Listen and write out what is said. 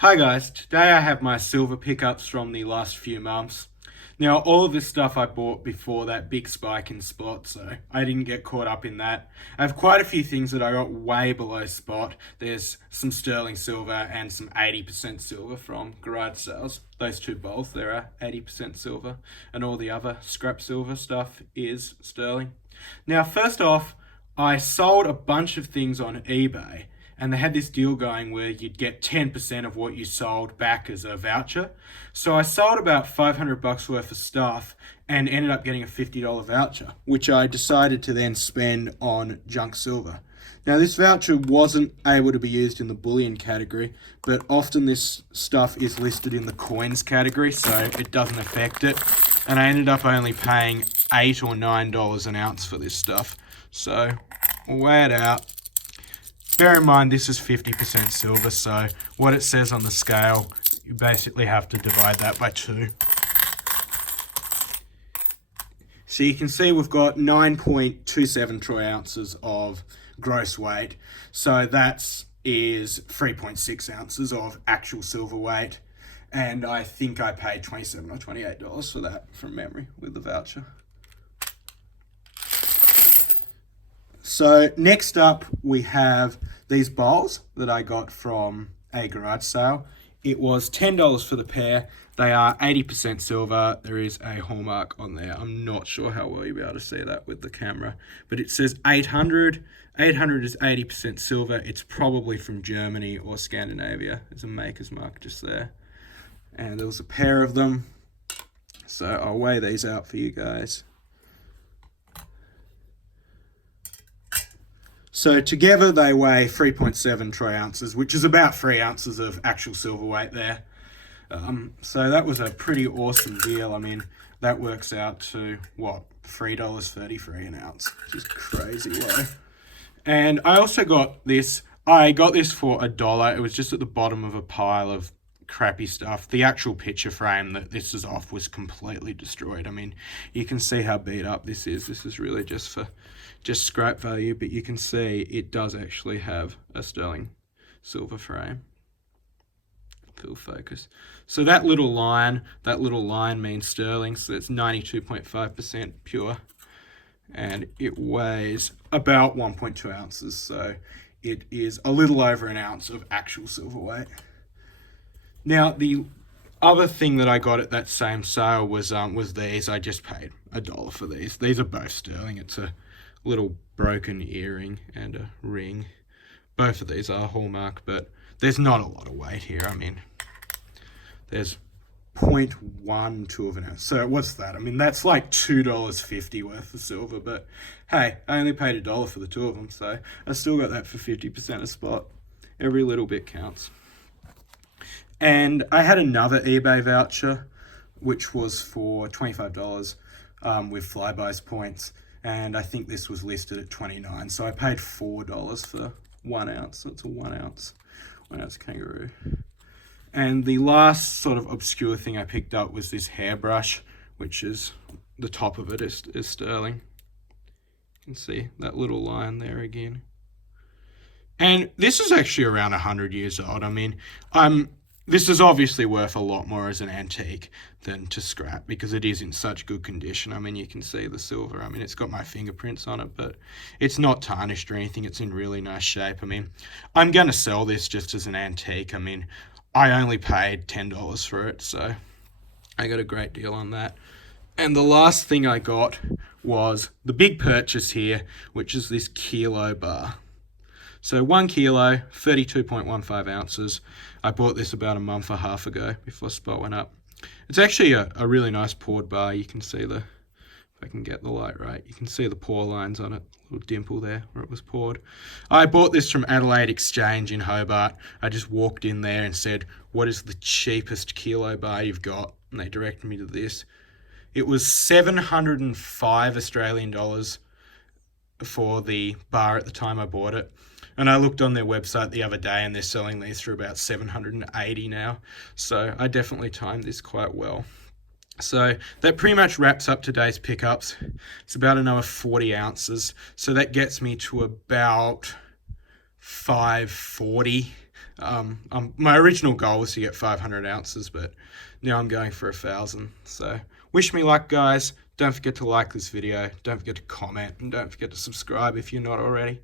Hi guys, today I have my silver pickups from the last few months. Now, all of this stuff I bought before that big spike in spot, so I didn't get caught up in that. I have quite a few things that I got way below spot. There's some sterling silver and some 80% silver from garage sales. Those two both, there are 80% silver, and all the other scrap silver stuff is sterling. Now, first off, I sold a bunch of things on eBay, and they had this deal going where you'd get 10% of what you sold back as a voucher. So I sold about $500 worth of stuff and ended up getting a $50 voucher, which I decided to then spend on junk silver. Now, this voucher wasn't able to be used in the bullion category, but often this stuff is listed in the coins category, so it doesn't affect it. And I ended up only paying $8 or $9 an ounce for this stuff. So we'll weigh it out. Bear in mind this is 50% silver, so what it says on the scale, you basically have to divide that by 2. So you can see we've got 9.27 troy ounces of gross weight. So that is 3.6 ounces of actual silver weight. And I think I paid $27 or $28 for that from memory with the voucher. So next up we have these bowls that I got from a garage sale. It was $10 for the pair. They are 80% silver. There is a hallmark on there. I'm not sure how well you'll be able to see that with the camera, but it says 800. 800 is 80% silver. It's probably from Germany or Scandinavia. There's a maker's mark just there. And there was a pair of them. So I'll weigh these out for you guys. So together they weigh 3.7 troy ounces, which is about 3 ounces of actual silver weight there. So that was a pretty awesome deal. I mean, that works out to, what, $3.33 an ounce, which is crazy low. And I also got this. I got this for $1. It was just at the bottom of a pile of crappy stuff. The actual picture frame that this is off was completely destroyed. I mean, you can see how beat up this is. This is really just scrap value, but you can see it does actually have a sterling silver frame. Full focus. So that little line means sterling, so it's 92.5% pure, and it weighs about 1.2 ounces, so it is a little over an ounce of actual silver weight. Now, the other thing that I got at that same sale was these. I just paid $1 for these. These are both sterling. It's a little broken earring and a ring. Both of these are hallmark, but there's not a lot of weight here. I mean, there's 0.12 of an ounce. So what's that? I mean, that's like $2.50 worth of silver, but hey, I only paid $1 for the two of them, so I still got that for 50% of spot. Every little bit counts. And I had another eBay voucher, which was for $25 with Flybuys points. And I think this was listed at $29. So I paid $4 for 1 ounce. So it's a 1 ounce kangaroo. And the last sort of obscure thing I picked up was this hairbrush, which is the top of it is sterling. You can see that little line there again. And this is actually around 100 years old. I mean, this is obviously worth a lot more as an antique than to scrap because it is in such good condition. I mean, you can see the silver. I mean, it's got my fingerprints on it, but it's not tarnished or anything. It's in really nice shape. I mean, I'm going to sell this just as an antique. I mean, I only paid $10 for it, so I got a great deal on that. And the last thing I got was the big purchase here, which is this kilo bar. So 1 kilo, 32.15 ounces. I bought this about a month and a half ago before spot went up. It's actually a really nice poured bar. You can see if I can get the light right, you can see the pour lines on it, a little dimple there where it was poured. I bought this from Adelaide Exchange in Hobart. I just walked in there and said, what is the cheapest kilo bar you've got? And they directed me to this. It was 705 Australian dollars for the bar at the time I bought it. And I looked on their website the other day and they're selling these for about 780 now. So I definitely timed this quite well. So that pretty much wraps up today's pickups. It's about another 40 ounces. So that gets me to about 540 My original goal was to get 500 ounces, but now I'm going for 1,000. So wish me luck, guys. Don't forget to like this video. Don't forget to comment, and don't forget to subscribe if you're not already.